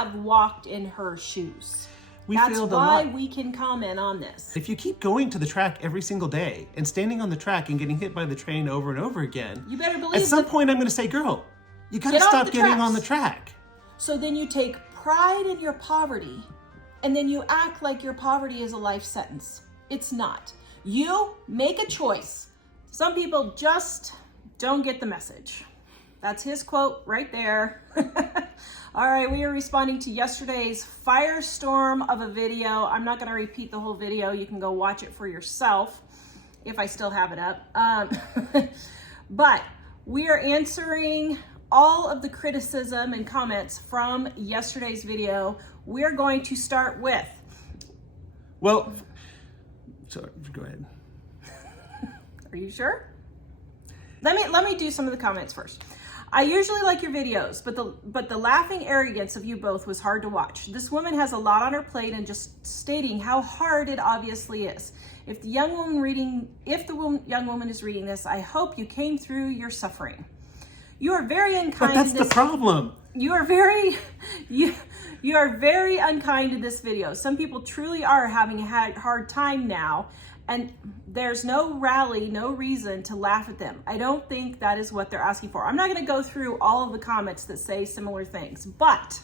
have walked in her shoes. That's why we can comment on this. If you keep going to the track every single day and standing on the track and getting hit by the train over and over again, you better believe at some point I'm going to say, girl, you got to stop getting on the track. So then you take pride in your poverty and then you act like your poverty is a life sentence. It's not. You make a choice. Some people just don't get the message. That's his quote right there. All right, we are responding to yesterday's firestorm of a video. I'm not going to repeat the whole video. You can go watch it for yourself if I still have it up. But we are answering all of the criticism and comments from yesterday's video. We're going to start with... Well, sorry, go ahead. Are you sure? Let me do some of the comments first. I usually like your videos, but the laughing arrogance of you both was hard to watch. This woman has a lot on her plate and just stating how hard it obviously is. If the young woman is reading this, I hope you came through your suffering. You are very unkind. But that's the problem. You are very unkind in this video. Some people truly are having a hard time now, and there's no reason to laugh at them. I don't think that is what they're asking for. I'm not going to go through all of the comments that say similar things, but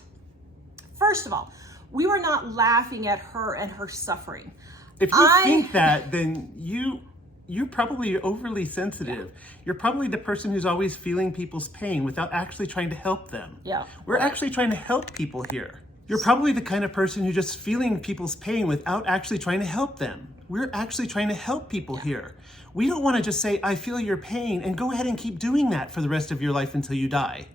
first of all, we were not laughing at her and her suffering. If you think that, then you're probably overly sensitive. Yeah. You're probably the person who's always feeling people's pain without actually trying to help them. Yeah. We're actually trying to help people here. You're probably the kind of person who's just feeling people's pain without actually trying to help them. We're actually trying to help people here. We don't want to just say, I feel your pain, and go ahead and keep doing that for the rest of your life until you die.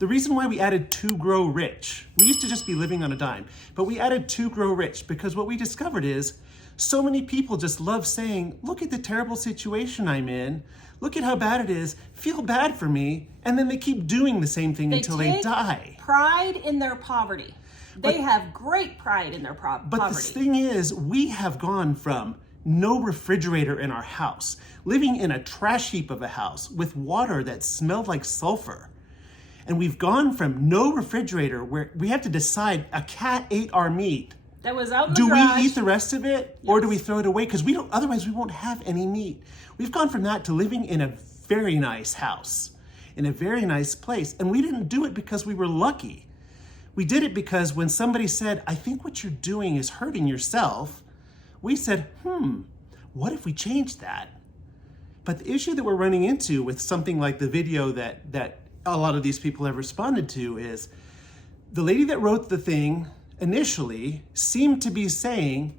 The reason why we added To Grow Rich, we used to just be living on a dime, but we added To Grow Rich because what we discovered is so many people just love saying, look at the terrible situation I'm in. Look at how bad it is. Feel bad for me. And then they keep doing the same thing until they die. Pride in their poverty. They have great pride in their poverty. But the thing is, we have gone from no refrigerator in our house, living in a trash heap of a house with water that smelled like sulfur. And we've gone from no refrigerator where we have to decide a cat ate our meat. That was out in the garage. Do we eat the rest of it, or do we throw it away? Because otherwise we won't have any meat. We've gone from that to living in a very nice house, in a very nice place. And we didn't do it because we were lucky. We did it because when somebody said, I think what you're doing is hurting yourself, we said, what if we changed that? But the issue that we're running into with something like the video that a lot of these people have responded to is the lady that wrote the thing initially seemed to be saying,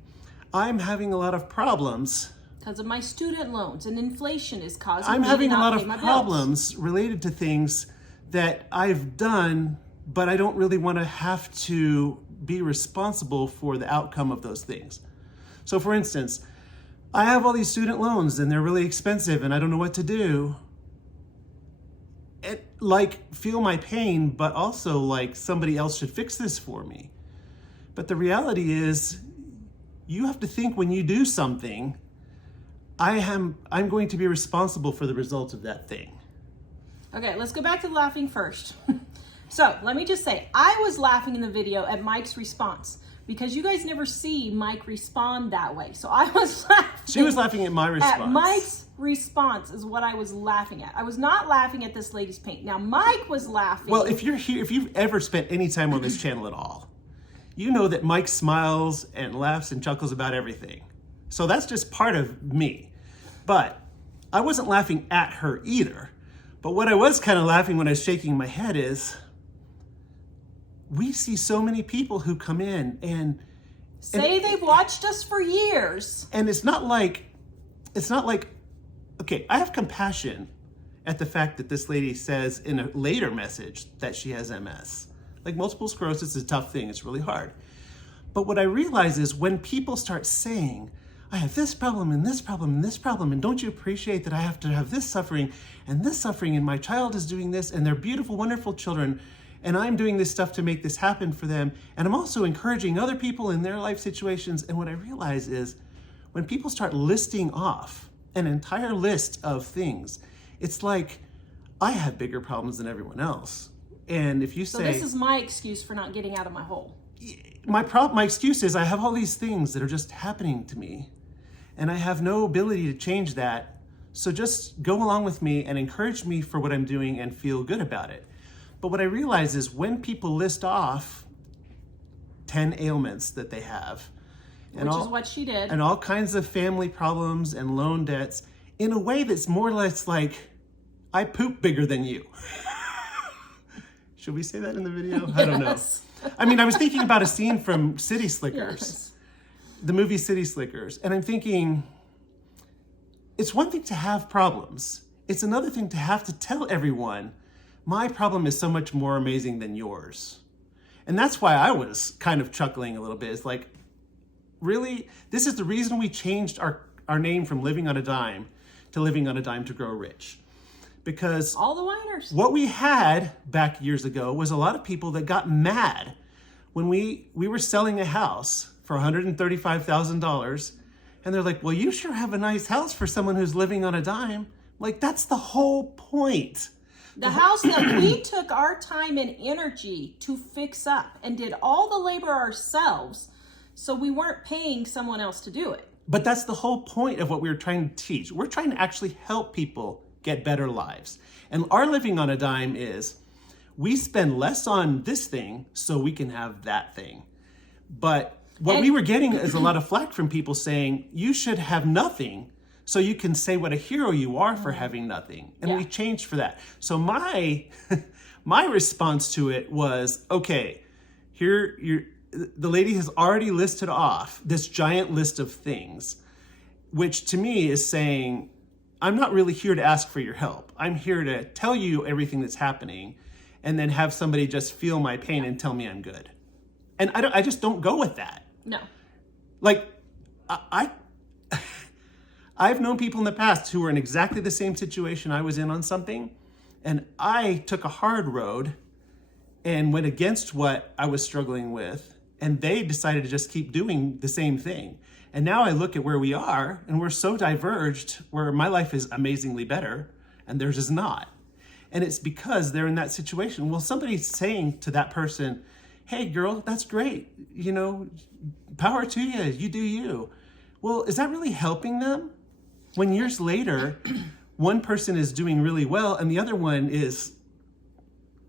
I'm having a lot of problems because of my student loans, and inflation is causing I'm me having to a not lot pay of my problems bills. Related to things that I've done, but I don't really want to have to be responsible for the outcome of those things. So for instance, I have all these student loans and they're really expensive and I don't know what to do. Feel my pain, but also like somebody else should fix this for me. But the reality is, you have to think when you do something, I'm going to be responsible for the results of that thing. Okay, let's go back to laughing first. So let me just say, I was laughing in the video at Mike's response because you guys never see Mike respond that way. So I was laughing. She was laughing at my response. At Mike's response is what I was laughing at. I was not laughing at this lady's paint. Now Mike was laughing. Well, if you've ever spent any time on this channel at all, you know that Mike smiles and laughs and chuckles about everything. So that's just part of me. But I wasn't laughing at her either. But what I was kind of laughing when I was shaking my head is, we see so many people who come in and say they've watched us for years. And it's not like, okay, I have compassion at the fact that this lady says in a later message that she has MS. Like, multiple sclerosis is a tough thing, it's really hard. But what I realize is when people start saying, I have this problem and this problem and this problem, and don't you appreciate that I have to have this suffering, and my child is doing this, and they're beautiful, wonderful children, and I'm doing this stuff to make this happen for them, and I'm also encouraging other people in their life situations. And what I realize is when people start listing off an entire list of things, it's like, I have bigger problems than everyone else. And if you So say, this is my excuse for not getting out of my hole. my excuse is I have all these things that are just happening to me and I have no ability to change that. So just go along with me and encourage me for what I'm doing and feel good about it. But what I realize is when people list off 10 ailments that they have, Which is what she did. and all kinds of family problems and loan debts, in a way that's more or less like, I poop bigger than you. Should we say that in the video? I don't know. I mean, I was thinking about a scene from City Slickers, the movie City Slickers, and I'm thinking, it's one thing to have problems. It's another thing to have to tell everyone, my problem is so much more amazing than yours. And that's why I was kind of chuckling a little bit. It's like, really? This is the reason we changed our name from Living on a Dime to Living on a Dime to Grow Rich. Because all the whiners. What we had back years ago was a lot of people that got mad when we were selling a house for $135,000. And they're like, well, you sure have a nice house for someone who's living on a dime. Like, that's the whole point. The house that we took our time and energy to fix up and did all the labor ourselves, so we weren't paying someone else to do it. But that's the whole point of what we were trying to teach. We're trying to actually help people get better lives. And our Living on a Dime is, we spend less on this thing so we can have that thing. But what we were getting is a lot of flack from people saying, you should have nothing so you can say what a hero you are for having nothing. And we changed for that. So my response to it was, okay, the lady has already listed off this giant list of things, which to me is saying, I'm not really here to ask for your help. I'm here to tell you everything that's happening and then have somebody just feel my pain and tell me I'm good. And I just don't go with that. No. Like, I've known people in the past who were in exactly the same situation I was in on something, and I took a hard road and went against what I was struggling with, and they decided to just keep doing the same thing. And now I look at where we are, and we're so diverged, where my life is amazingly better, and theirs is not. And it's because they're in that situation. Well, somebody's saying to that person, hey, girl, that's great. You know, power to you. You do you. Well, is that really helping them? When years later, one person is doing really well, and the other one is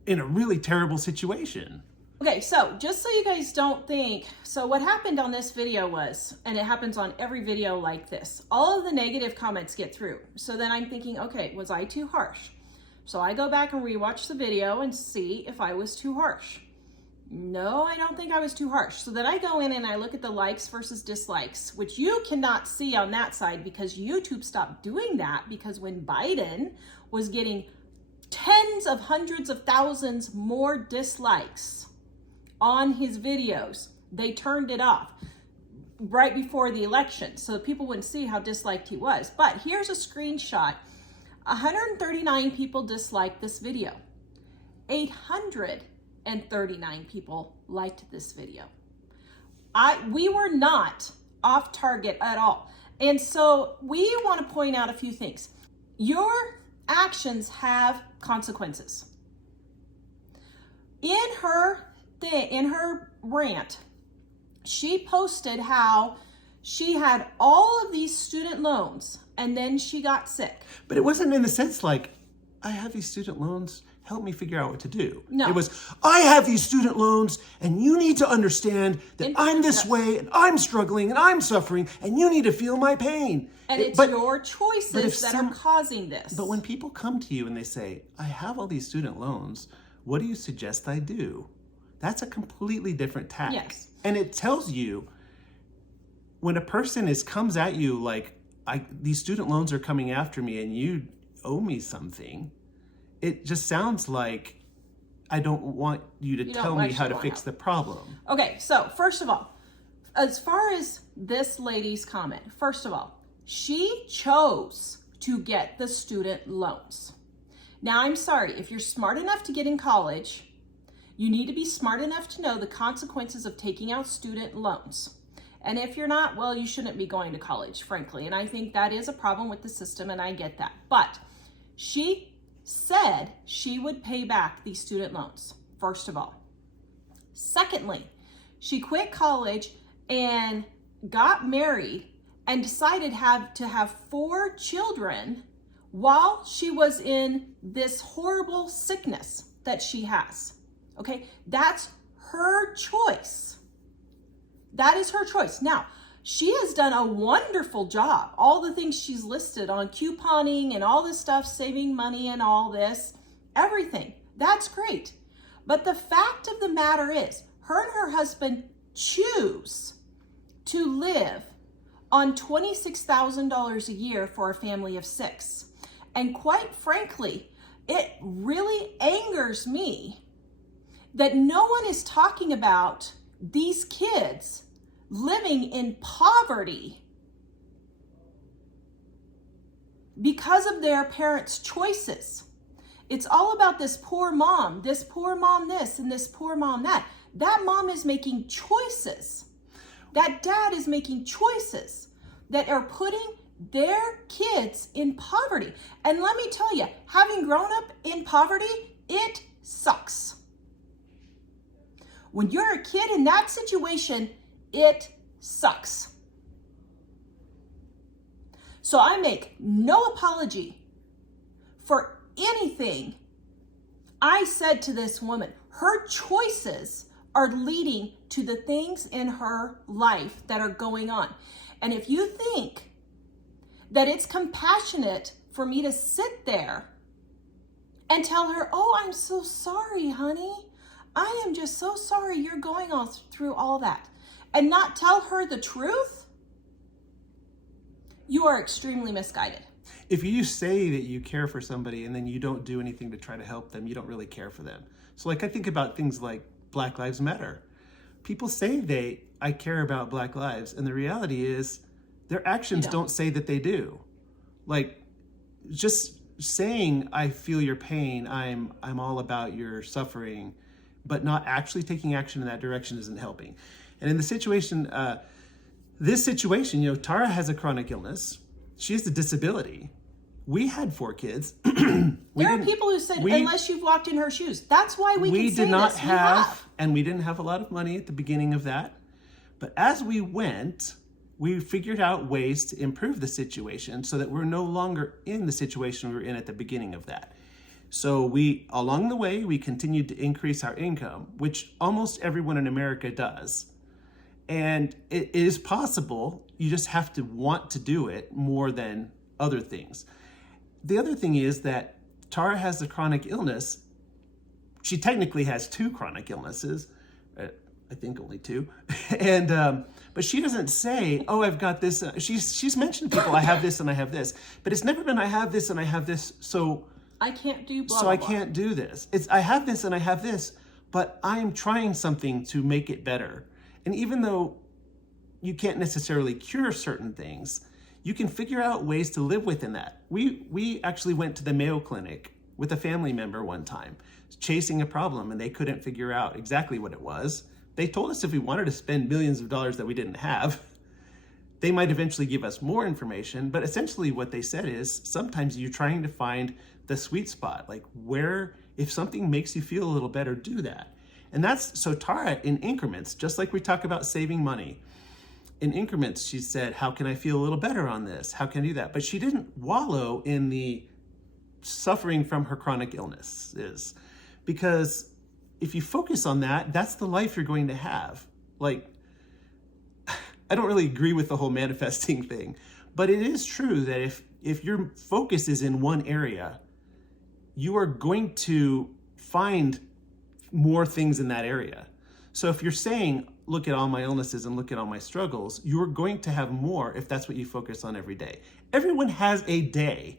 in a really terrible situation. Okay, so just so you guys don't think, so what happened on this video was, and it happens on every video like this, all of the negative comments get through. So then I'm thinking, okay, was I too harsh? So I go back and rewatch the video and see if I was too harsh. No, I don't think I was too harsh. So then I go in and I look at the likes versus dislikes, which you cannot see on that side because YouTube stopped doing that, because when Biden was getting tens of hundreds of thousands more dislikes on his videos, they turned it off right before the election so people wouldn't see how disliked he was. But here's a screenshot. 139 people disliked this video. 839 people liked this video. We were not off target at all. And so we want to point out a few things. Your actions have consequences. In her rant, she posted how she had all of these student loans and then she got sick. But it wasn't in the sense like, I have these student loans, help me figure out what to do. No. It was, I have these student loans and you need to understand that I'm this way and I'm struggling and I'm suffering and you need to feel my pain. And it's your choices that are causing this. But when people come to you and they say, I have all these student loans, what do you suggest I do? That's a completely different tack. Yes. And it tells you when a person comes at you like, these student loans are coming after me and you owe me something, it just sounds like I don't want you to tell me how to fix the problem. Okay, so first of all, as far as this lady's comment, first of all, she chose to get the student loans. Now, I'm sorry, if you're smart enough to get in college, you need to be smart enough to know the consequences of taking out student loans. And if you're not, well, you shouldn't be going to college, frankly. And I think that is a problem with the system, and I get that. But she said she would pay back these student loans, first of all. Secondly, she quit college and got married and decided to have 4 children while she was in this horrible sickness that she has. Okay, that's her choice. That is her choice. Now, she has done a wonderful job. All the things she's listed on couponing and all this stuff, saving money and all this, everything. That's great. But the fact of the matter is, her and her husband choose to live on $26,000 a year for a family of 6. And quite frankly, it really angers me that no one is talking about these kids living in poverty because of their parents' choices. It's all about this poor mom this, and this poor mom that. That mom is making choices. That dad is making choices that are putting their kids in poverty. And let me tell you, having grown up in poverty, it sucks. When you're a kid in that situation, it sucks. So I make no apology for anything I said to this woman. Her choices are leading to the things in her life that are going on. And if you think that it's compassionate for me to sit there and tell her, oh, I'm so sorry, honey. I am just so sorry you're going through all that, and not tell her the truth, you are extremely misguided. If you say that you care for somebody and then you don't do anything to try to help them, you don't really care for them. So like I think about things like Black Lives Matter. People say I care about Black lives, and the reality is their actions don't say that they do. Like just saying I feel your pain, I'm all about your suffering, but not actually taking action in that direction isn't helping. And in the situation, this situation, Tara has a chronic illness. She has a disability. We had 4 kids. There are people who said, unless you've walked in her shoes. That's why we can say this. We did not have, and we didn't have a lot of money at the beginning of that. But as we went, we figured out ways to improve the situation so that we're no longer in the situation we were in at the beginning of that. So along the way, we continued to increase our income, which almost everyone in America does. And it is possible. You just have to want to do it more than other things. The other thing is that Tara has a chronic illness. She technically has 2 chronic illnesses. I think only 2. And but she doesn't say, oh, I've got this. She's mentioned people, I have this and I have this. But it's never been I have this and I have this. So I can't do blah, so blah, I blah. can't do this. It's I have this and I have this, but I am trying something to make it better. And even though you can't necessarily cure certain things, you can figure out ways to live within that. We actually went to the Mayo Clinic with a family member one time, chasing a problem, and they couldn't figure out exactly what it was. They told us if we wanted to spend millions of dollars that we didn't have, they might eventually give us more information. But essentially what they said is sometimes you're trying to find the sweet spot, like where, if something makes you feel a little better, do that. And that's, so Tara, in increments, just like we talk about saving money, in increments, she said, how can I feel a little better on this? How can I do that? But she didn't wallow in the suffering from her chronic illnesses, because if you focus on that, that's the life you're going to have. Like, I don't really agree with the whole manifesting thing, but it is true that if your focus is in one area, you are going to find more things in that area. So if you're saying, look at all my illnesses and look at all my struggles, you're going to have more if that's what you focus on every day. Everyone has a day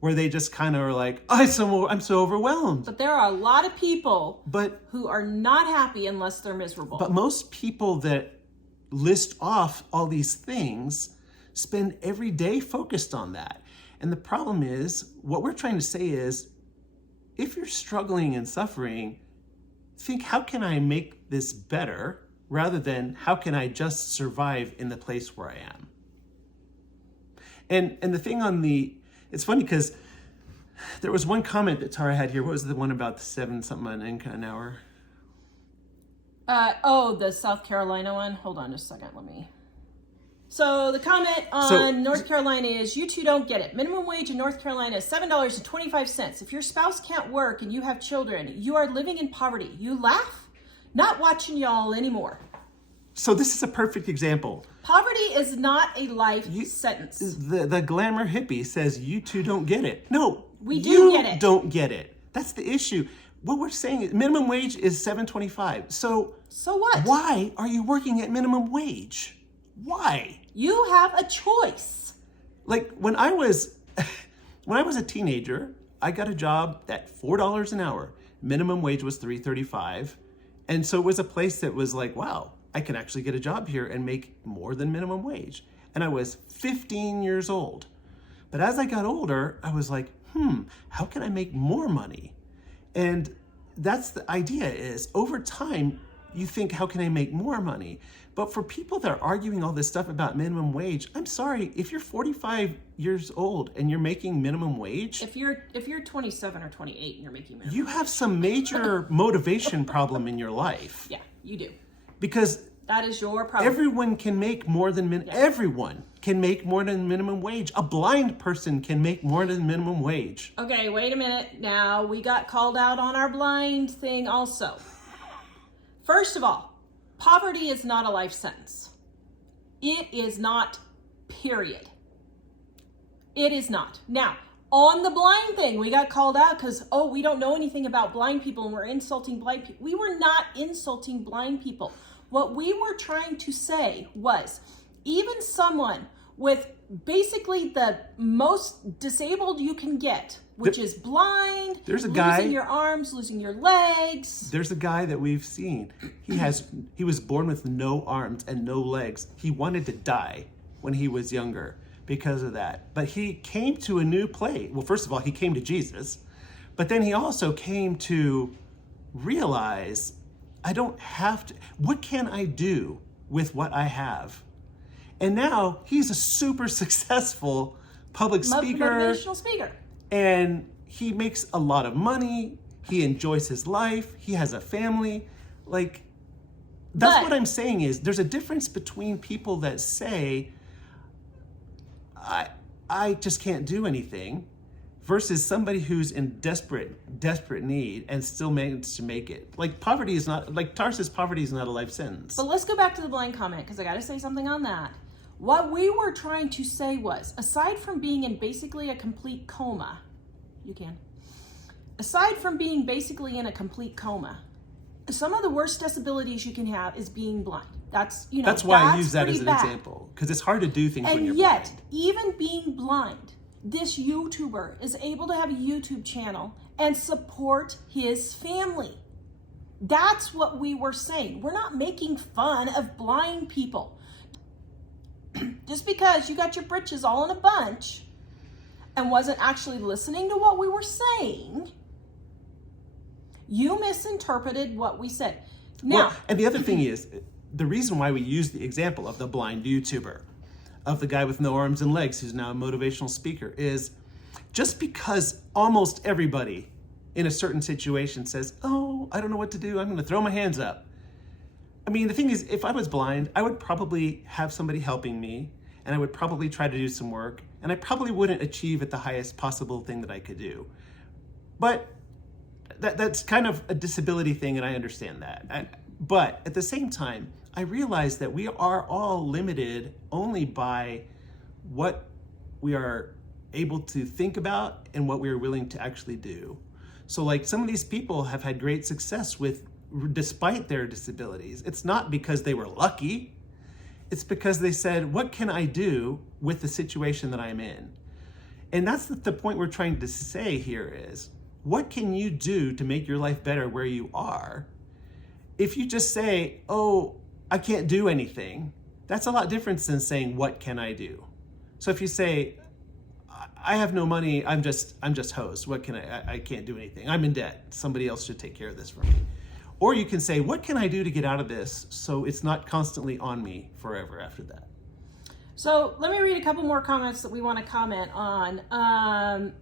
where they just kind of are like, I'm so overwhelmed. But there are a lot of people who are not happy unless they're miserable. But most people that list off all these things spend every day focused on that. And the problem is, what we're trying to say is, if you're struggling and suffering, think, how can I make this better, rather than how can I just survive in the place where I am? And the thing it's funny because There was one comment that Tara had here. What was the one about the 7 something an hour? The South Carolina one. Hold on just a second. So the comment on North Carolina is, you two don't get it. Minimum wage in North Carolina is $7.25. If your spouse can't work and you have children, you are living in poverty. You laugh? Not watching y'all anymore. So this is a perfect example. Poverty is not a life sentence. The glamour hippie says you two don't get it. No, we do get it. You don't get it. That's the issue. What we're saying is minimum wage is $7.25. So what? Why are you working at minimum wage? Why? You have a choice. Like when I was a teenager, I got a job at $4 an hour. Minimum wage was $3.35. And so it was a place that was like, wow, I can actually get a job here and make more than minimum wage. And I was 15 years old. But as I got older, I was like, how can I make more money? And that's the idea is over time, you think, how can I make more money? But for people that are arguing all this stuff about minimum wage, I'm sorry, if you're 45 years old and you're making minimum wage, if you're 27 or 28 and you're making minimum you have some major motivation problem in your life. Yeah, you do. Because that is your problem. Everyone can make more than everyone can make more than minimum wage. A blind person can make more than minimum wage. Okay, wait a minute. Now, we got called out on our blind thing also. First of all, poverty is not a life sentence. It is not, period. It is not. Now, on the blind thing, we got called out because, we don't know anything about blind people and we're insulting blind people. We were not insulting blind people. What we were trying to say was, even someone with basically the most disabled you can get, which is blind, losing your arms, losing your legs. There's a guy that we've seen. He was born with no arms and no legs. He wanted to die when he was younger because of that. But he came to a new place. Well, first of all, he came to Jesus, but then he also came to realize, I don't have to, what can I do with what I have? And now he's a super successful public speaker. Motivational speaker. And he makes a lot of money. He enjoys his life. He has a family. Like, that's what I'm saying is there's a difference between people that say, I just can't do anything, versus somebody who's in desperate need and still managed to make it. Like poverty is not, like Tar says, poverty is not a life sentence. But let's go back to the blind comment because I got to say something on that. What we were trying to say was, aside from being in basically a complete coma, aside from being basically in a complete coma, some of the worst disabilities you can have is being blind. That's why I use that as an example, because it's hard to do things when you're blind. And yet, even being blind, this YouTuber is able to have a YouTube channel and support his family. That's what we were saying. We're not making fun of blind people. Just because you got your britches all in a bunch and wasn't actually listening to what we were saying, you misinterpreted what we said. Now, and the other thing is, the reason why we use the example of the blind YouTuber, of the guy with no arms and legs who's now a motivational speaker, is just because almost everybody in a certain situation says, I don't know what to do, I'm going to throw my hands up. I mean, the thing is, if I was blind, I would probably have somebody helping me, and I would probably try to do some work, and I probably wouldn't achieve at the highest possible thing that I could do. But that's kind of a disability thing, and I understand that. But at the same time, I realize that we are all limited only by what we are able to think about and what we are willing to actually do. So like some of these people have had great success despite their disabilities. It's not because they were lucky. It's because they said, what can I do with the situation that I'm in? And that's the point we're trying to say here is, what can you do to make your life better where you are? If you just say, I can't do anything, that's a lot different than saying, what can I do? So if you say, I have no money, I'm just hosed. What can I can't do anything. I'm in debt. Somebody else should take care of this for me. Or you can say, what can I do to get out of this so it's not constantly on me forever after that? So let me read a couple more comments that we want to comment on.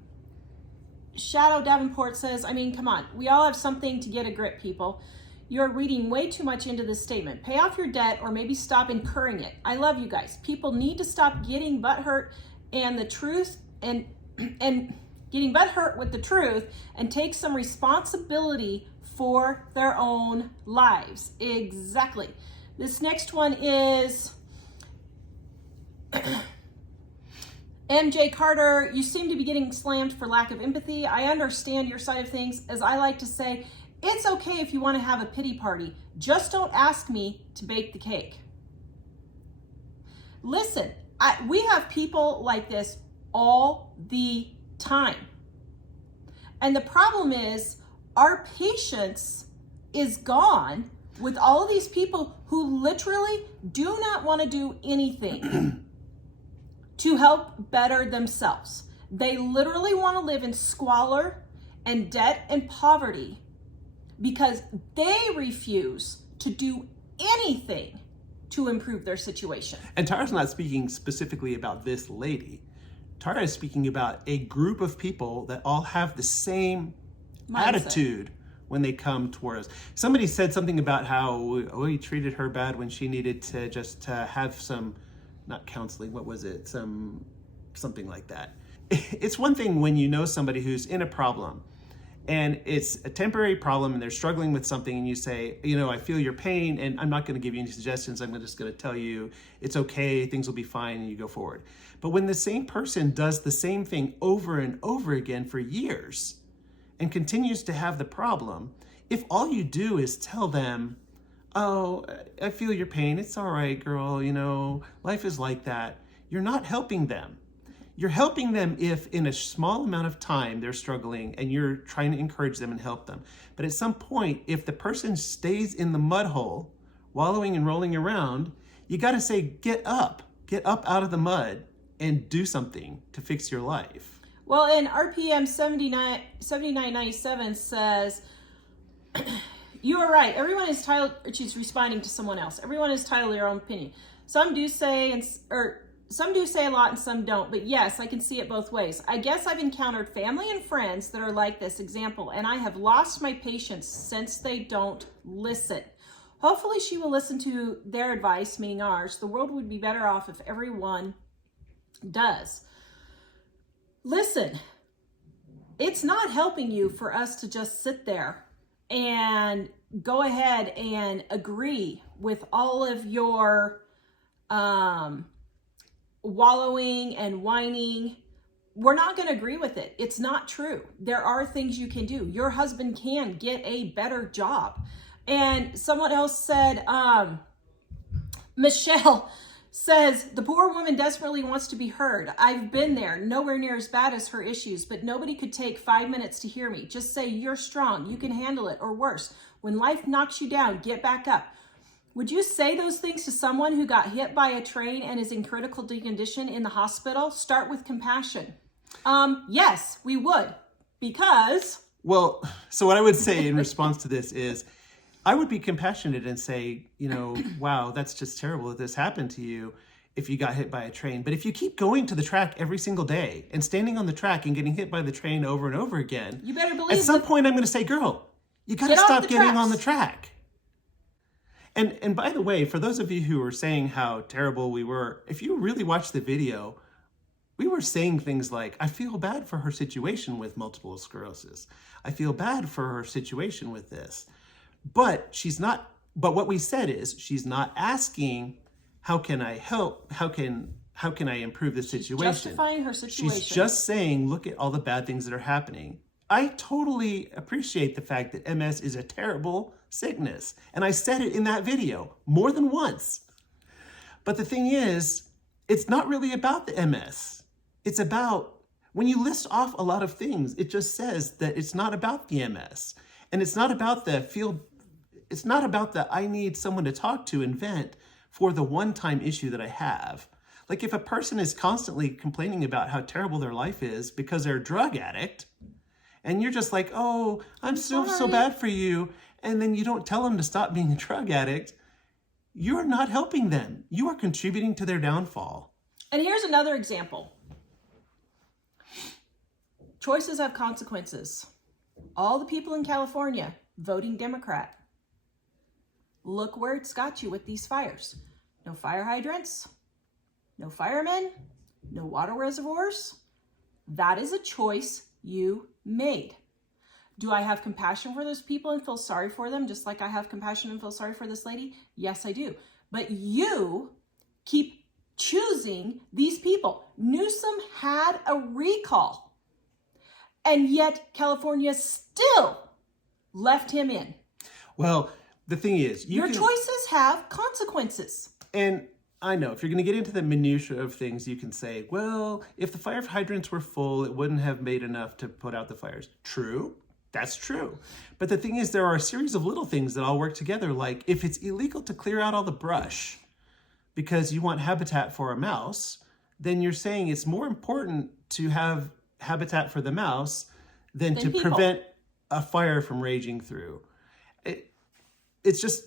Shadow Davenport says, I mean, come on. We all have something to get a grip, people. You're reading way too much into this statement. Pay off your debt or maybe stop incurring it. I love you guys. People need to stop getting butthurt and the truth and getting butthurt with the truth and take some responsibility for their own lives. Exactly. This next one is MJ Carter. You seem to be getting slammed for lack of empathy. I understand your side of things. As I like to say, it's okay if you want to have a pity party. Just don't ask me to bake the cake. Listen, we have people like this all the time. And the problem is our patience is gone with all of these people who literally do not want to do anything to help better themselves. They literally want to live in squalor and debt and poverty because they refuse to do anything to improve their situation. And Tara's not speaking specifically about this lady. Tara is speaking about a group of people that all have the same attitude when they come toward us. Somebody said something about how we treated her bad when she needed to just have some, not counseling, what was it? Something like that. It's one thing when you know somebody who's in a problem and it's a temporary problem and they're struggling with something and you say, I feel your pain and I'm not going to give you any suggestions. I'm just going to tell you it's okay, things will be fine, and you go forward. But when the same person does the same thing over and over again for years and continues to have the problem, if all you do is tell them, oh, I feel your pain, it's all right, girl, life is like that, you're not helping them. You're helping them if in a small amount of time they're struggling and you're trying to encourage them and help them. But at some point, if the person stays in the mud hole, wallowing and rolling around, you got to say, get up out of the mud and do something to fix your life. Well, and RPM 7997 says, you are right. Everyone is entitled, she's responding to someone else. Everyone is entitled to their own opinion. Some do say a lot and some don't, but yes, I can see it both ways. I guess I've encountered family and friends that are like this example, and I have lost my patience since they don't listen. Hopefully she will listen to their advice, meaning ours. The world would be better off if everyone does. Listen, it's not helping you for us to just sit there and go ahead and agree with all of your wallowing and whining. We're not going to agree with it. It's not true. There are things you can do. Your husband can get a better job. And someone else said, Michelle says, the poor woman desperately wants to be heard. I've been there, nowhere near as bad as her issues, but nobody could take 5 minutes to hear me. Just say, you're strong, you can handle it, or worse. When life knocks you down, get back up. Would you say those things to someone who got hit by a train and is in critical condition in the hospital? Start with compassion. Yes, we would, because... Well, so what I would say in response to this is, I would be compassionate and say, wow, that's just terrible that this happened to you if you got hit by a train. But if you keep going to the track every single day and standing on the track and getting hit by the train over and over again, you better believe at some point I'm going to say, girl, you got to stop getting on the track. And by the way, for those of you who are saying how terrible we were, if you really watch the video, we were saying things like, I feel bad for her situation with multiple sclerosis. I feel bad for her situation with this. But what we said is, she's not asking, how can I help? How can I improve this situation? She's justifying her situation. She's just saying, look at all the bad things that are happening. I totally appreciate the fact that MS is a terrible sickness. And I said it in that video more than once. But the thing is, it's not really about the MS. It's about, when you list off a lot of things, it just says that it's not about the MS. And it's not about the I need someone to talk to and vent for the one-time issue that I have. Like if a person is constantly complaining about how terrible their life is because they're a drug addict, and you're just like, oh, I'm so bad for you, and then you don't tell them to stop being a drug addict, you're not helping them. You are contributing to their downfall. And here's another example. Choices have consequences. All the people in California voting Democrat. Look where it's got you with these fires. No fire hydrants, no firemen, no water reservoirs. That is a choice you made. Do I have compassion for those people and feel sorry for them, just like I have compassion and feel sorry for this lady? Yes, I do. But you keep choosing these people. Newsom had a recall, and yet California still left him in. Well, the thing is, your choices have consequences. And I know if you're going to get into the minutiae of things, you can say, well, if the fire hydrants were full, it wouldn't have made enough to put out the fires. True. That's true. But the thing is, there are a series of little things that all work together. Like if it's illegal to clear out all the brush because you want habitat for a mouse, then you're saying it's more important to have habitat for the mouse than to prevent a fire from raging through. It's just,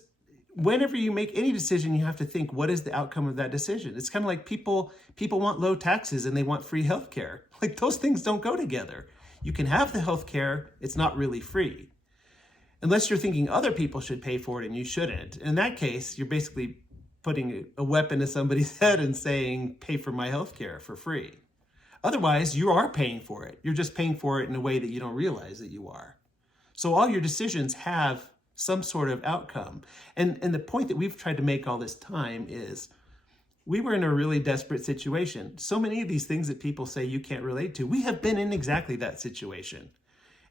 whenever you make any decision, you have to think, what is the outcome of that decision? It's kind of like people want low taxes and they want free healthcare. Like those things don't go together. You can have the healthcare, it's not really free. Unless you're thinking other people should pay for it and you shouldn't. In that case, you're basically putting a weapon to somebody's head and saying, pay for my healthcare for free. Otherwise, you are paying for it. You're just paying for it in a way that you don't realize that you are. So all your decisions have some sort of outcome. And the point that we've tried to make all this time is we were in a really desperate situation. So many of these things that people say you can't relate to, we have been in exactly that situation.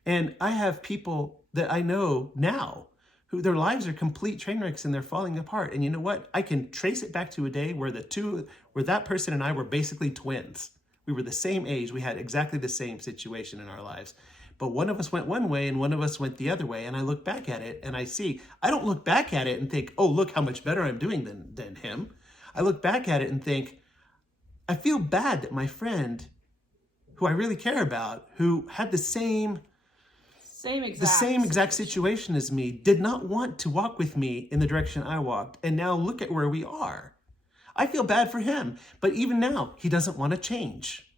And I have people that I know now who their lives are complete train wrecks and they're falling apart. And you know what? I can trace it back to a day where that person and I were basically twins. We were the same age. We had exactly the same situation in our lives. But one of us went one way and one of us went the other way. And I look back at it and I don't look back at it and think, oh, look how much better I'm doing than him. I look back at it and think, I feel bad that my friend, who I really care about, who had the same exact situation as me, did not want to walk with me in the direction I walked. And now look at where we are. I feel bad for him. But even now, he doesn't want to change.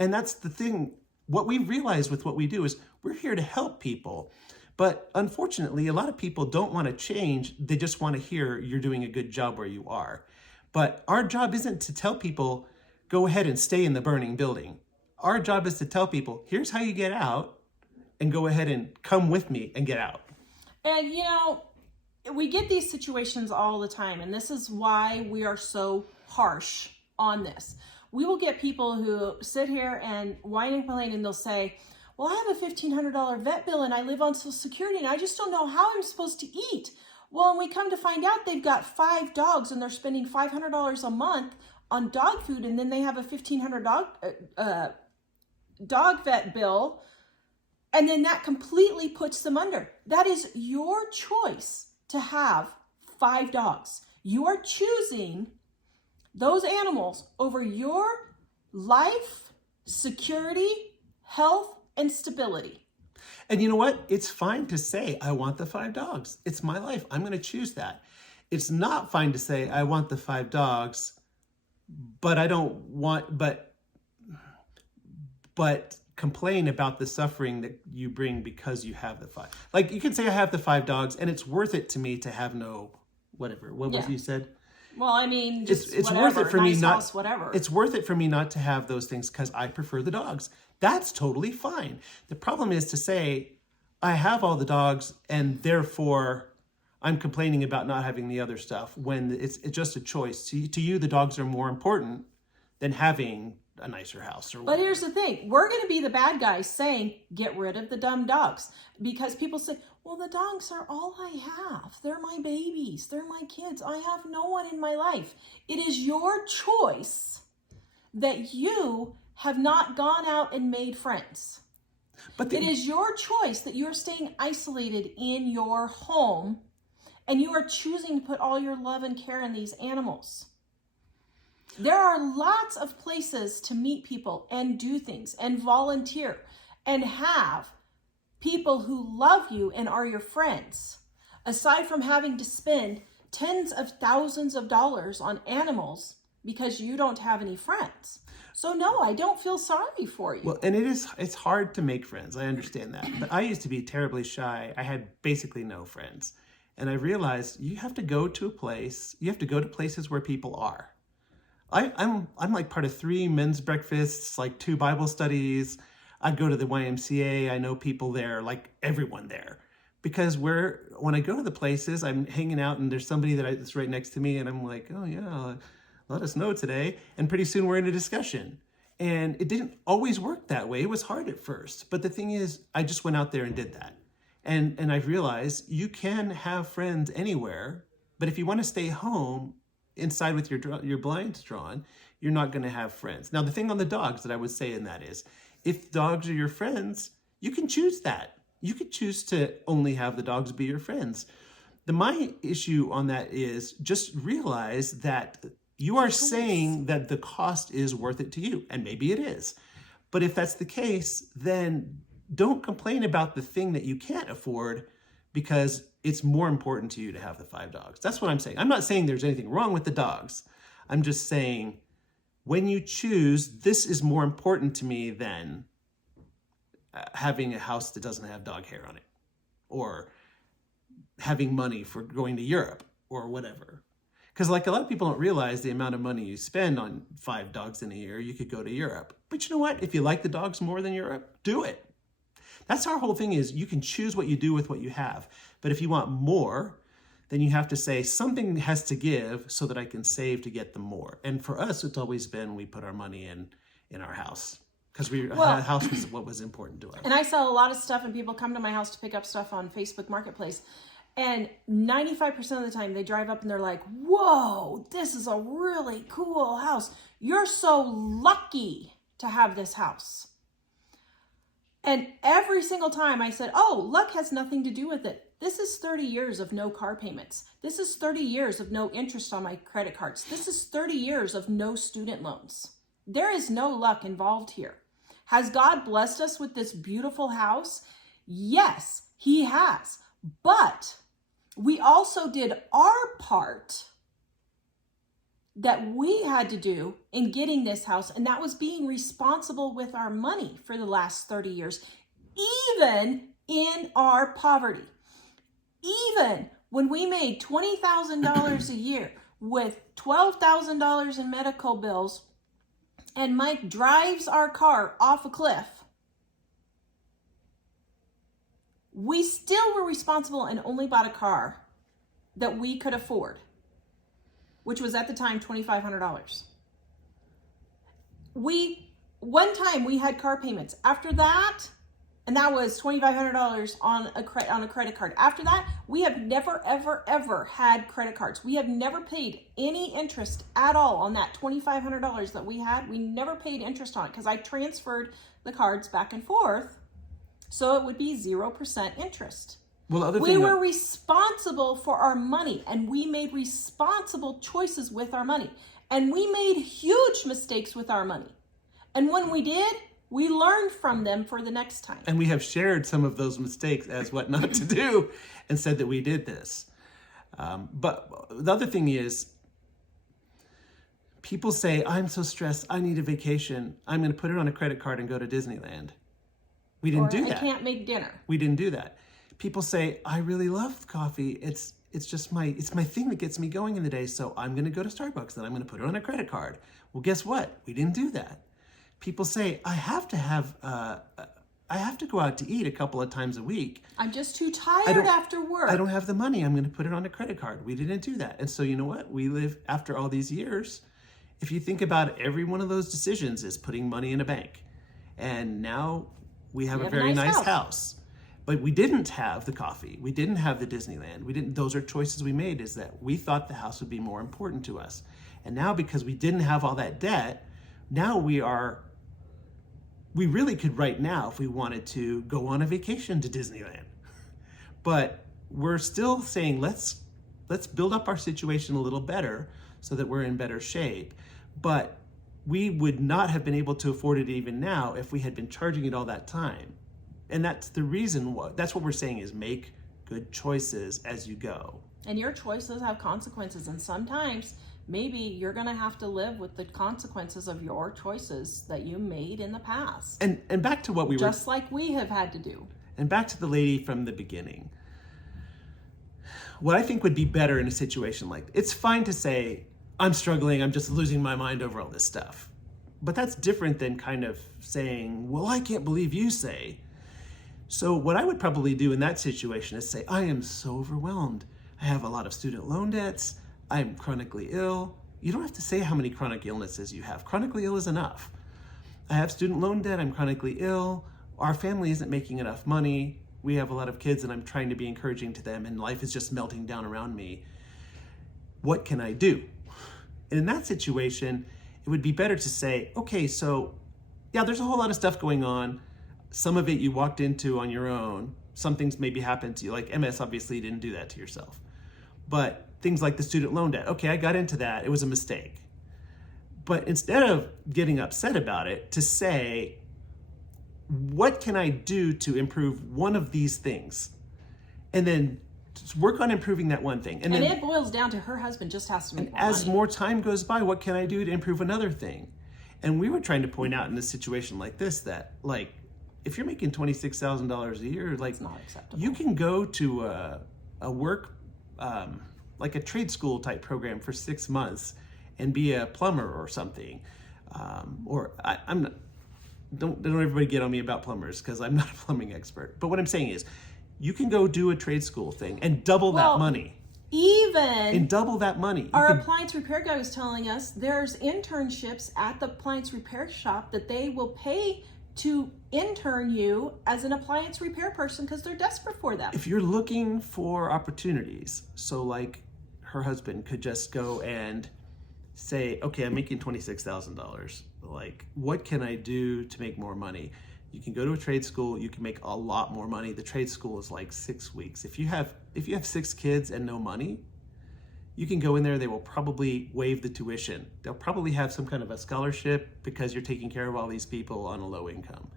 And that's the thing. What we realize with what we do is we're here to help people. But unfortunately, a lot of people don't want to change. They just want to hear you're doing a good job where you are. But our job isn't to tell people, go ahead and stay in the burning building. Our job is to tell people, here's how you get out, and go ahead and come with me and get out. And we get these situations all the time, and this is why we are so harsh on this. We will get people who sit here and whine and complain, and they'll say, well, I have a $1,500 vet bill and I live on Social Security and I just don't know how I'm supposed to eat. Well, and we come to find out they've got 5 dogs and they're spending $500 a month on dog food, and then they have a $1,500 dog vet bill, and then that completely puts them under. That is your choice to have 5 dogs. You are choosing those animals over your life, security, health, and stability. And you know what? It's fine to say, I want the 5 dogs. It's my life. I'm going to choose that. It's not fine to say, I want the 5 dogs, but I don't want, but complain about the suffering that you bring because you have the 5. Like you can say I have the 5 dogs and it's worth it to me to have no, whatever. What was you said? Well, I mean, just it's whatever, worth it for me not whatever. It's worth it for me not to have those things because I prefer the dogs. That's totally fine. The problem is to say I have all the dogs and therefore I'm complaining about not having the other stuff when it's just a choice. To you, the dogs are more important than having a nicer house. But here's the thing. We're going to be the bad guys saying, get rid of the dumb dogs. Because people say, well, the dogs are all I have. They're my babies. They're my kids. I have no one in my life. It is your choice that you have not gone out and made friends. But it is your choice that you're staying isolated in your home and you are choosing to put all your love and care in these animals. There are lots of places to meet people and do things and volunteer and have people who love you and are your friends. Aside from having to spend tens of thousands of dollars on animals because you don't have any friends. So no, I don't feel sorry for you. Well, and it's hard to make friends. I understand that. But I used to be terribly shy. I had basically no friends. And I realized you have to go to a place, you have to go to places where people are. I'm like part of 3 men's breakfasts, like 2 Bible studies. I go to the YMCA. I know people there, like everyone there. Because when I go to the places, I'm hanging out and there's somebody that's right next to me and I'm like, oh yeah, let us know today. And pretty soon we're in a discussion. And it didn't always work that way. It was hard at first. But the thing is, I just went out there and did that. And I've realized you can have friends anywhere, but if you want to stay home inside with your blinds drawn, you're not going to have friends. Now, the thing on the dogs that I would say in that is, if dogs are your friends, you can choose that. You could choose to only have the dogs be your friends. My issue on that is just realize that you are saying that the cost is worth it to you, and maybe it is. But if that's the case, then don't complain about the thing that you can't afford because it's more important to you to have the 5 dogs. That's what I'm saying. I'm not saying there's anything wrong with the dogs. I'm just saying when you choose, this is more important to me than having a house that doesn't have dog hair on it, or having money for going to Europe or whatever. Because like a lot of people don't realize the amount of money you spend on 5 dogs in a year, you could go to Europe. But you know what? If you like the dogs more than Europe, do it. That's our whole thing is you can choose what you do with what you have. But if you want more, then you have to say something has to give so that I can save to get the more. And for us, it's always been we put our money in our house because our house was what was important to us. And I sell a lot of stuff and people come to my house to pick up stuff on Facebook Marketplace. And 95% of the time they drive up and they're like, whoa, this is a really cool house. You're so lucky to have this house. And every single time I said, oh, luck has nothing to do with it. This is 30 years of no car payments. This is 30 years of no interest on my credit cards. This is 30 years of no student loans. There is no luck involved here. Has God blessed us with this beautiful house? Yes, he has. But we also did our part that we had to do in getting this house, and that was being responsible with our money for the last 30 years, even in our poverty. Even when we made $20,000 a year with $12,000 in medical bills, and Mike drives our car off a cliff, we still were responsible and only bought a car that we could afford, which was at the time $2,500. One time we had car payments. After that, and that was $2,500 on a credit card. After that, we have never, ever, ever had credit cards. We have never paid any interest at all on that $2,500 that we had. We never paid interest on it because I transferred the cards back and forth, so it would be 0% interest. Well, we were responsible for our money, and we made responsible choices with our money. And we made huge mistakes with our money. And when we did, we learned from them for the next time. And we have shared some of those mistakes as what not to do and said that we did this. But the other thing is, people say, I'm so stressed, I need a vacation. I'm going to put it on a credit card and go to Disneyland. We didn't do that. I can't make dinner. We didn't do that. People say, I really love coffee. It's just my thing that gets me going in the day. So I'm going to go to Starbucks and I'm going to put it on a credit card. Well, guess what? We didn't do that. People say, I have to go out to eat a couple of times a week. I'm just too tired after work. I don't have the money. I'm going to put it on a credit card. We didn't do that. And so you know what? We live after all these years. If you think about it, every one of those decisions is putting money in a bank. And now we have a very nice house. But we didn't have the coffee. We didn't have the Disneyland. Those are choices we made, is that we thought the house would be more important to us. And now because we didn't have all that debt, now we really could right now, if we wanted to, go on a vacation to Disneyland. But we're still saying, let's build up our situation a little better so that we're in better shape. But we would not have been able to afford it even now if we had been charging it all that time. And that's the reason that's what we're saying is make good choices as you go. And your choices have consequences, and sometimes maybe you're going to have to live with the consequences of your choices that you made in the past. And back to what we just like we have had to do. And back to the lady from the beginning. What I think would be better in a situation like this, it's fine to say, I'm struggling, I'm just losing my mind over all this stuff. But that's different than kind of saying, well, I can't believe you say. So what I would probably do in that situation is say, I am so overwhelmed. I have a lot of student loan debts. I'm chronically ill. You don't have to say how many chronic illnesses you have. Chronically ill is enough. I have student loan debt. I'm chronically ill. Our family isn't making enough money. We have a lot of kids and I'm trying to be encouraging to them and life is just melting down around me. What can I do? And in that situation, it would be better to say, okay, so yeah, there's a whole lot of stuff going on. Some of it you walked into on your own. Some things maybe happened to you. Like MS, obviously you didn't do that to yourself. But things like the student loan debt, okay, I got into that. It was a mistake. But instead of getting upset about it, to say, what can I do to improve one of these things? And then work on improving that one thing. And then it boils down to her husband just has to make more as money. more time goes by, what can I do to improve another thing? And we were trying to point out in a situation like this that, like, if you're making $26,000 a year, like, it's not acceptable. You can go to a work, like a trade school type program for 6 months and be a plumber or something. I'm not, don't everybody get on me about plumbers because I'm not a plumbing expert. But what I'm saying is, you can go do a trade school thing and double that money. And double that money. Our appliance repair guy was telling us there's internships at the appliance repair shop that they will pay to intern you as an appliance repair person because they're desperate for them. If you're looking for opportunities, so like her husband could just go and say, okay, I'm making $26,000. Like, what can I do to make more money? You can go to a trade school, you can make a lot more money. The trade school is like 6 weeks. If you have 6 kids and no money, you can go in there, they will probably waive the tuition. They'll probably have some kind of a scholarship because you're taking care of all these people on a low income.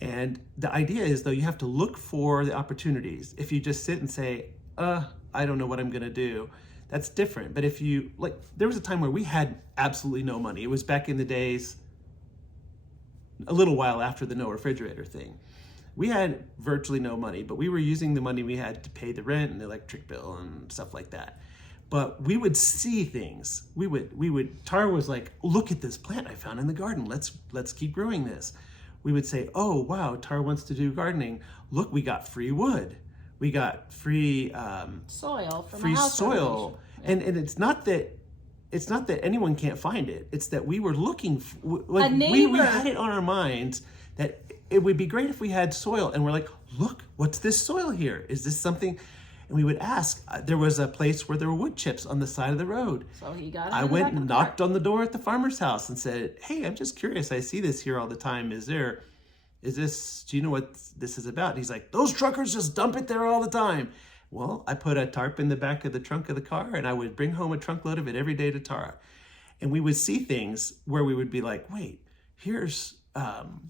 And the idea is, though, you have to look for the opportunities. If you just sit and say, I don't know what I'm gonna do, that's different. But if you, like, there was a time where we had absolutely no money. It was back in the days, a little while after the no refrigerator thing. We had virtually no money, but we were using the money we had to pay the rent and the electric bill and stuff like that. But we would see things. Tara was like, look at this plant I found in the garden. Let's keep growing this. We would say, oh, wow, Tara wants to do gardening. Look, we got free wood. We got free soil from free a house soil. Yeah. And it's not that anyone can't find it. It's that we were looking for, like, a neighbor. we had it on our minds that it would be great if we had soil. And we're like, look, what's this soil here? Is this something? And we would ask. There was a place where there were wood chips on the side of the road. So he got it. I went and knocked on the door at the farmer's house and said, hey, I'm just curious. I see this here all the time. Do you know what this is about? And he's like, those truckers just dump it there all the time. Well, I put a tarp in the back of the trunk of the car and I would bring home a trunkload of it every day to Tara. And we would see things where we would be like, wait, here's...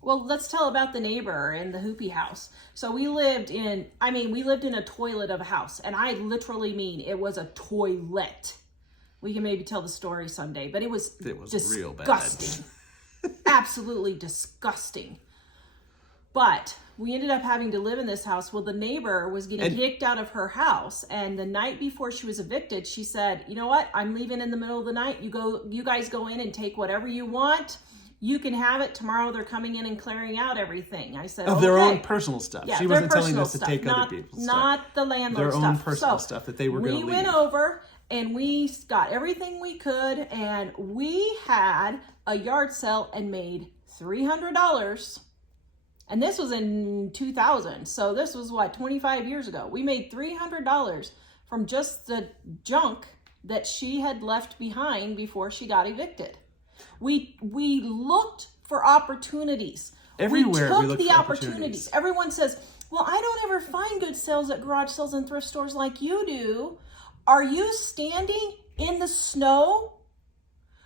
Well, let's tell about the neighbor in the Hoopy house. So we lived in a toilet of a house. And I literally mean it was a toilet. We can maybe tell the story someday, but it was real bad. Disgusting. Absolutely disgusting. But we ended up having to live in this house. Well, the neighbor was getting kicked out of her house. And the night before she was evicted, she said, you know what? I'm leaving in the middle of the night. You guys go in and take whatever you want. You can have it. Tomorrow they're coming in and clearing out everything. I said, of their own personal stuff. Yeah, she wasn't telling us to take other people's stuff. Not the landlord stuff. Their own personal stuff that they were going to leave. We went over and we got everything we could. And we had a yard sale and made $300. And this was in 2000. So this was 25 years ago. We made $300 from just the junk that she had left behind before she got evicted. We looked for opportunities. Everywhere we took the opportunities. Everyone says, well, I don't ever find good sales at garage sales and thrift stores like you do. Are you standing in the snow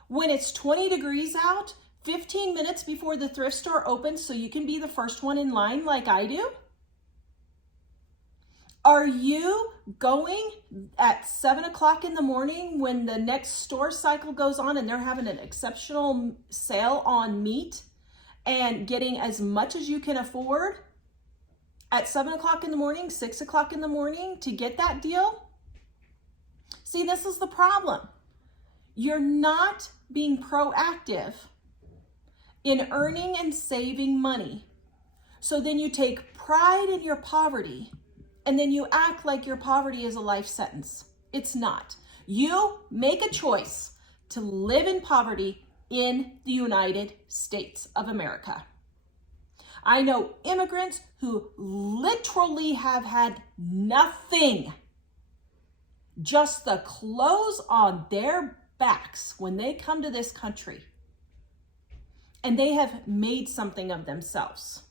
when it's 20 degrees out, 15 minutes before the thrift store opens so you can be the first one in line like I do? Are you going at 7 o'clock in the morning when the next store cycle goes on and they're having an exceptional sale on meat and getting as much as you can afford at 7 o'clock in the morning, 6 o'clock in the morning to get that deal? See, this is the problem. You're not being proactive in earning and saving money. So then you take pride in your poverty and then you act like your poverty is a life sentence. It's not. You make a choice to live in poverty in the United States of America. I know immigrants who literally have had nothing, just the clothes on their backs when they come to this country, and they have made something of themselves.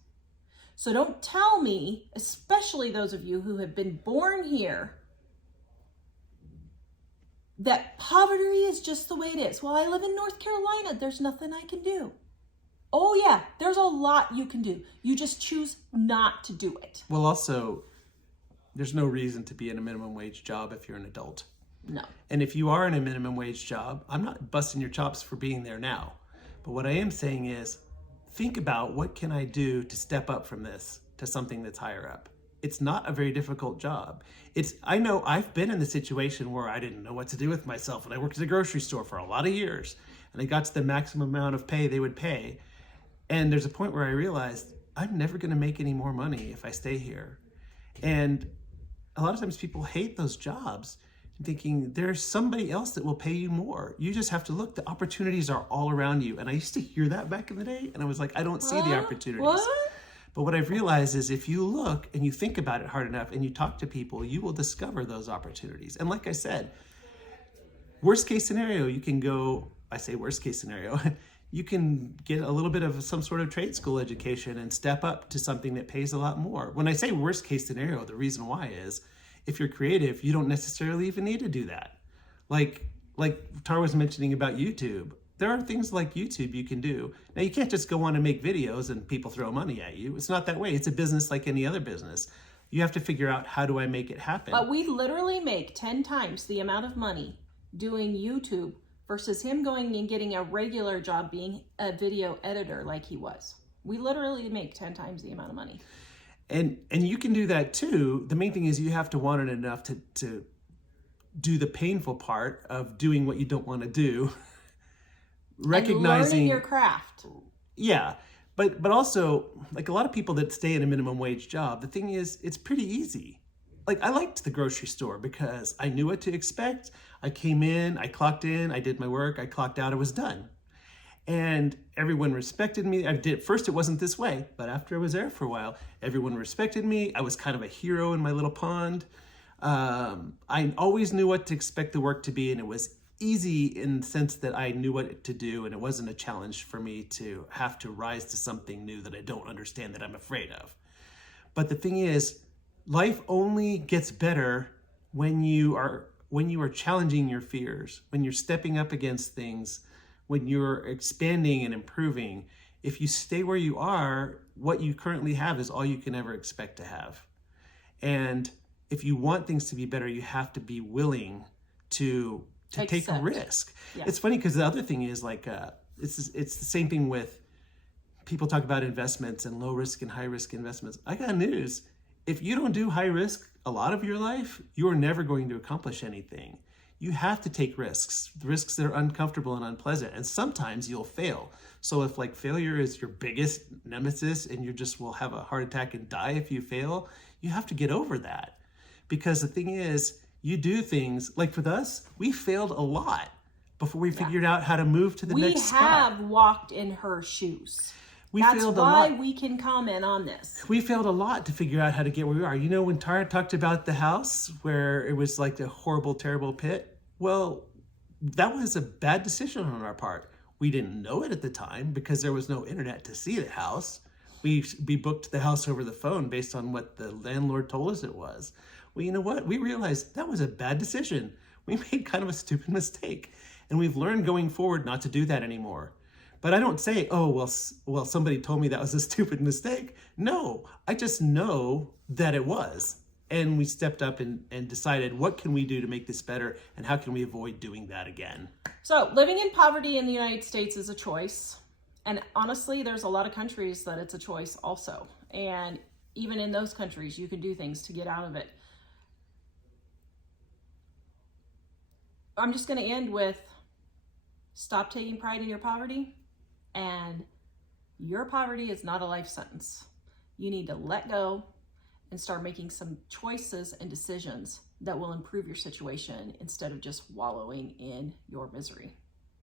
So don't tell me, especially those of you who have been born here, that poverty is just the way it is. Well, I live in North Carolina. There's nothing I can do. Oh yeah, there's a lot you can do. You just choose not to do it. Well, also, there's no reason to be in a minimum wage job if you're an adult. No. And if you are in a minimum wage job, I'm not busting your chops for being there now. But what I am saying is, think about what can I do to step up from this to something that's higher up. It's not a very difficult job. I know I've been in the situation where I didn't know what to do with myself, and I worked at a grocery store for a lot of years, and I got to the maximum amount of pay they would pay. And there's a point where I realized I'm never going to make any more money if I stay here. And a lot of times people hate those jobs, thinking there's somebody else that will pay you more. You just have to look. The opportunities are all around you. And I used to hear that back in the day, and I was like, I don't see the opportunities. What? But what I've realized is if you look and you think about it hard enough and you talk to people, you will discover those opportunities. And like I said, worst case scenario, you can go, I say worst case scenario, you can get a little bit of some sort of trade school education and step up to something that pays a lot more. When I say worst case scenario, the reason why is if you're creative, you don't necessarily even need to do that. Like Tara was mentioning about YouTube. There are things like YouTube you can do. Now, you can't just go on and make videos and people throw money at you. It's not that way. It's a business like any other business. You have to figure out, how do I make it happen? But we literally make 10 times the amount of money doing YouTube versus him going and getting a regular job being a video editor like he was. We literally make 10 times the amount of money. And you can do that too. The main thing is you have to want it enough to do the painful part of doing what you don't want to do. Recognizing and learning your craft. Yeah. But also, like a lot of people that stay in a minimum wage job, the thing is, it's pretty easy. Like, I liked the grocery store because I knew what to expect. I came in, I clocked in, I did my work, I clocked out, I was done. And everyone respected me. First, it wasn't this way, but after I was there for a while, everyone respected me. I was kind of a hero in my little pond. I always knew what to expect the work to be, and it was easy in the sense that I knew what to do, and it wasn't a challenge for me to have to rise to something new that I don't understand, that I'm afraid of. But the thing is, life only gets better when you are challenging your fears, when you're stepping up against things, when you're expanding and improving. If you stay where you are, what you currently have is all you can ever expect to have. And if you want things to be better, you have to be willing to take a risk. Yeah. It's funny because the other thing is like, it's the same thing with people talk about investments and low risk and high risk investments. I got news. If you don't do high risk a lot of your life, you're never going to accomplish anything. You have to take risks that are uncomfortable and unpleasant, and sometimes you'll fail. So if like failure is your biggest nemesis and you just will have a heart attack and die if you fail, you have to get over that. Because the thing is, you do things, like with us, we failed a lot before we figured out how to move to the next spot. We have walked in her shoes. That's why we can comment on this. We failed a lot to figure out how to get where we are. You know, when Tara talked about the house where it was like a horrible, terrible pit, well, that was a bad decision on our part. We didn't know it at the time because there was no internet to see the house. We booked the house over the phone based on what the landlord told us it was. Well, you know what? We realized that was a bad decision. We made kind of a stupid mistake. And we've learned going forward not to do that anymore. But I don't say, oh, well, somebody told me that was a stupid mistake. No, I just know that it was. and we stepped up and decided, what can we do to make this better, and how can we avoid doing that again? So living in poverty in the United States is a choice. And honestly, there's a lot of countries that it's a choice also. And even in those countries, you can do things to get out of it. I'm just going to end with, stop taking pride in your poverty, and your poverty is not a life sentence. You need to let go and start making some choices and decisions that will improve your situation instead of just wallowing in your misery.